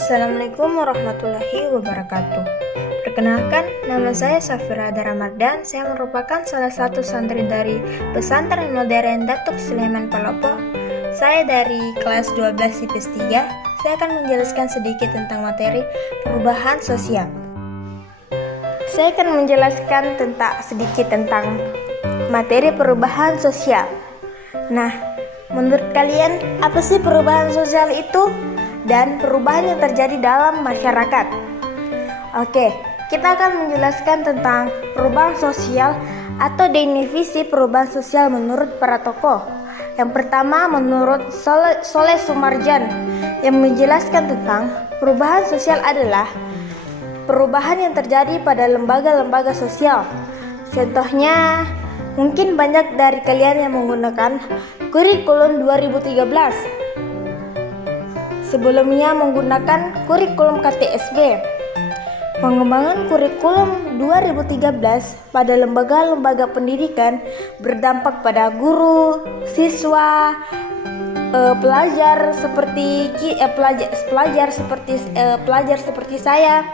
Assalamualaikum warahmatullahi wabarakatuh. Perkenalkan, nama saya Safira Ramadhan. Saya merupakan salah satu santri dari Pesantren Modern Datuk Sulaiman Palopo. Saya dari kelas 12 IPS 3. Saya akan menjelaskan sedikit tentang materi perubahan sosial. Saya akan menjelaskan sedikit tentang materi perubahan sosial. Nah, menurut kalian apa sih perubahan sosial itu? Dan perubahan yang terjadi dalam masyarakat. Oke, kita akan menjelaskan tentang perubahan sosial atau definisi perubahan sosial menurut para tokoh. Yang pertama menurut Soleh Sumarjan yang menjelaskan tentang perubahan sosial adalah perubahan yang terjadi pada lembaga-lembaga sosial. Contohnya, mungkin banyak dari kalian yang menggunakan kurikulum 2013. Sebelumnya menggunakan kurikulum KTSB. Pengembangan kurikulum 2013 pada lembaga-lembaga pendidikan berdampak pada guru, siswa, pelajar seperti saya,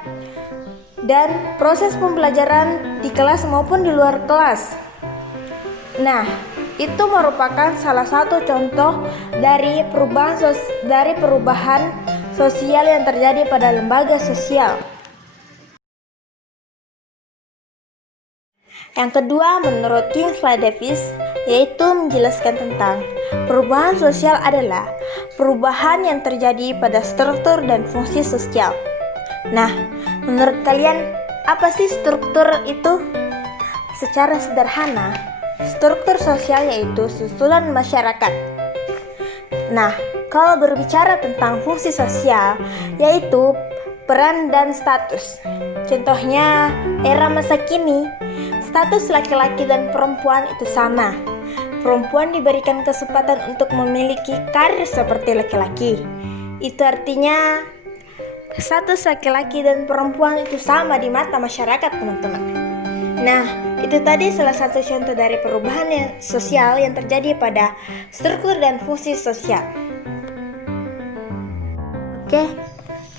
dan proses pembelajaran di kelas maupun di luar kelas. Nah, itu merupakan salah satu contoh dari perubahan sosial yang terjadi pada lembaga sosial. Yang kedua, menurut Kingsley Davis, yaitu menjelaskan tentang perubahan sosial adalah perubahan yang terjadi pada struktur dan fungsi sosial. Nah, menurut kalian apa sih struktur itu? Secara sederhana, struktur sosial yaitu susunan masyarakat. Nah, kalau berbicara tentang fungsi sosial, yaitu peran dan status. Contohnya, era masa kini, status laki-laki dan perempuan itu sama. Perempuan diberikan kesempatan untuk memiliki karir seperti laki-laki. Itu artinya, status laki-laki dan perempuan itu sama di mata masyarakat, teman-teman. Nah, itu tadi salah satu contoh dari perubahan sosial yang terjadi pada struktur dan fungsi sosial.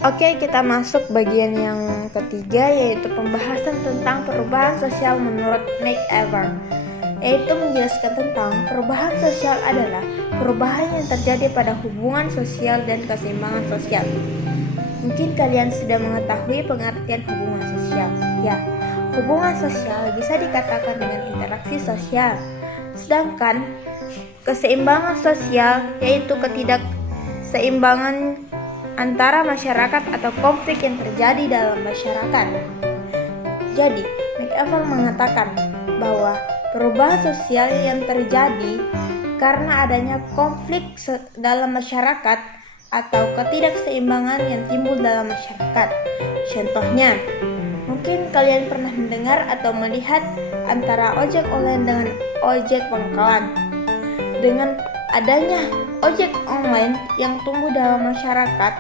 Oke, kita masuk bagian yang ketiga, yaitu pembahasan tentang perubahan sosial menurut McEver, yaitu menjelaskan tentang perubahan sosial adalah perubahan yang terjadi pada hubungan sosial dan keseimbangan sosial. Mungkin kalian sudah mengetahui pengertian hubungan sosial. Ya, hubungan sosial bisa dikatakan dengan interaksi sosial, sedangkan keseimbangan sosial yaitu ketidakseimbangan antara masyarakat atau konflik yang terjadi dalam masyarakat. Jadi, McEver mengatakan bahwa perubahan sosial yang terjadi karena adanya konflik dalam masyarakat atau ketidakseimbangan yang timbul dalam masyarakat. Contohnya, mungkin kalian pernah mendengar atau melihat antara ojek online dengan ojek pangkalan. Dengan adanya ojek online yang tumbuh dalam masyarakat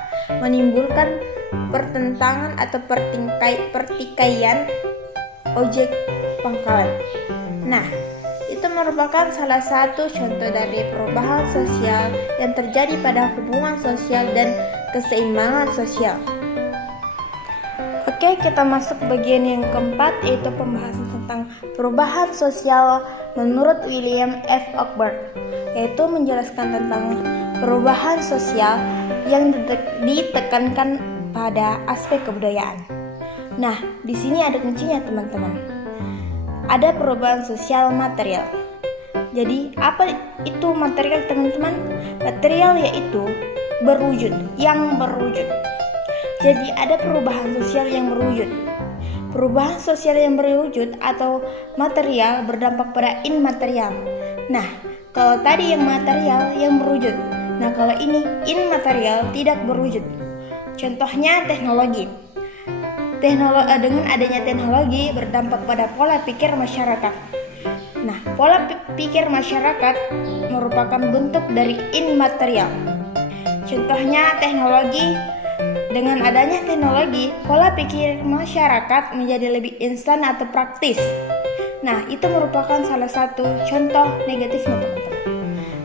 menimbulkan pertentangan atau pertikaian ojek pangkalan. Nah, itu merupakan salah satu contoh dari perubahan sosial yang terjadi pada hubungan sosial dan keseimbangan sosial. Oke, kita masuk bagian yang keempat, yaitu pembahasan tentang perubahan sosial menurut William F. Oakbar, yaitu menjelaskan tentang perubahan sosial yang ditekankan pada aspek kebudayaan. Nah, di sini ada kuncinya, teman-teman. Ada perubahan sosial material. Jadi, apa itu material, teman-teman? Material yaitu yang berwujud. Jadi ada perubahan sosial yang berwujud. Perubahan sosial yang berwujud atau material berdampak pada immaterial. Nah, kalau tadi yang material yang berwujud. Nah, kalau ini immaterial tidak berwujud. Contohnya teknologi. Dengan adanya teknologi berdampak pada pola pikir masyarakat. Nah, pola pikir masyarakat merupakan bentuk dari immaterial. Contohnya teknologi. Dengan adanya teknologi, pola pikir masyarakat menjadi lebih instan atau praktis. Nah, itu merupakan salah satu contoh negatifnya, teman-teman.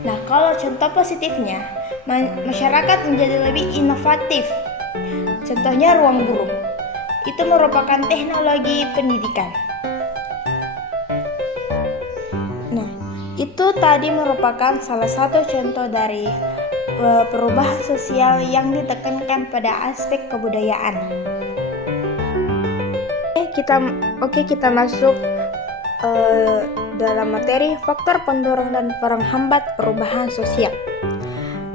Nah, kalau contoh positifnya, masyarakat menjadi lebih inovatif. Contohnya ruang guru. Itu merupakan teknologi pendidikan. Nah, itu tadi merupakan salah satu contoh dari perubahan sosial yang ditekankan pada aspek kebudayaan. Kita masuk dalam materi faktor pendorong dan penghambat perubahan sosial.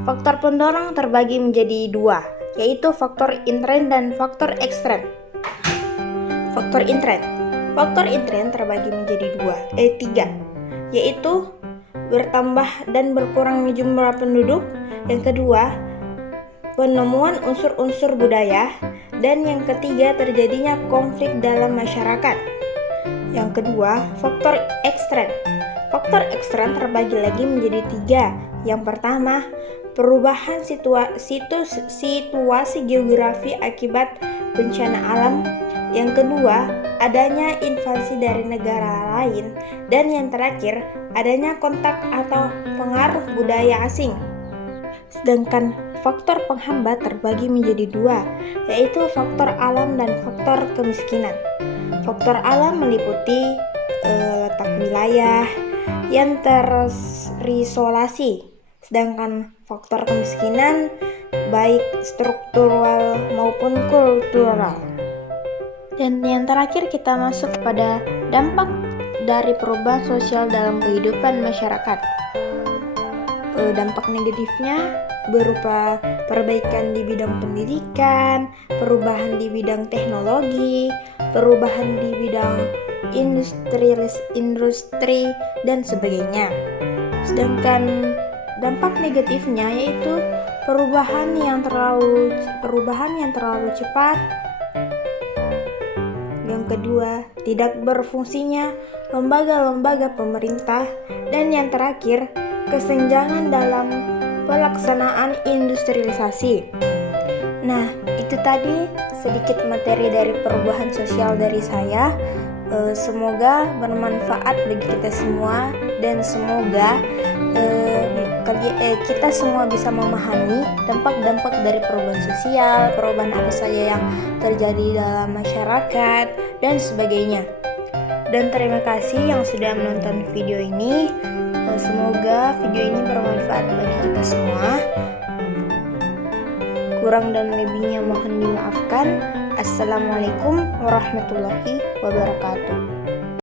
Faktor pendorong terbagi menjadi dua, yaitu faktor intern dan faktor ekstern. Faktor intern terbagi menjadi tiga, yaitu bertambah dan berkurangnya jumlah penduduk. Yang kedua, penemuan unsur-unsur budaya. Dan yang ketiga, terjadinya konflik dalam masyarakat. Yang kedua, faktor ekstern. Faktor ekstern terbagi lagi menjadi tiga. Yang pertama, perubahan situasi geografi akibat bencana alam. Yang kedua, adanya invasi dari negara lain. Dan yang terakhir, adanya kontak atau pengaruh budaya asing. Sedangkan faktor penghambat terbagi menjadi dua, yaitu faktor alam dan faktor kemiskinan. Faktor alam meliputi letak wilayah yang terisolasi, sedangkan faktor kemiskinan baik struktural maupun kultural. Dan yang terakhir kita masuk pada dampak dari perubahan sosial dalam kehidupan masyarakat. Dampak negatifnya berupa perbaikan di bidang pendidikan, perubahan di bidang teknologi, perubahan di bidang industri dan sebagainya. Sedangkan dampak negatifnya yaitu perubahan yang terlalu cepat. Yang kedua, tidak berfungsinya lembaga-lembaga pemerintah, dan yang terakhir, kesenjangan dalam pelaksanaan industrialisasi. Nah, itu tadi sedikit materi dari perubahan sosial dari saya. Semoga bermanfaat bagi kita semua, dan semoga kita semua bisa memahami dampak-dampak dari perubahan sosial, perubahan apa saja yang terjadi dalam masyarakat, dan sebagainya. Dan terima kasih yang sudah menonton video ini. Semoga video ini bermanfaat bagi kita semua. Kurang dan lebihnya mohon dimaafkan. Assalamualaikum warahmatullahi wabarakatuh.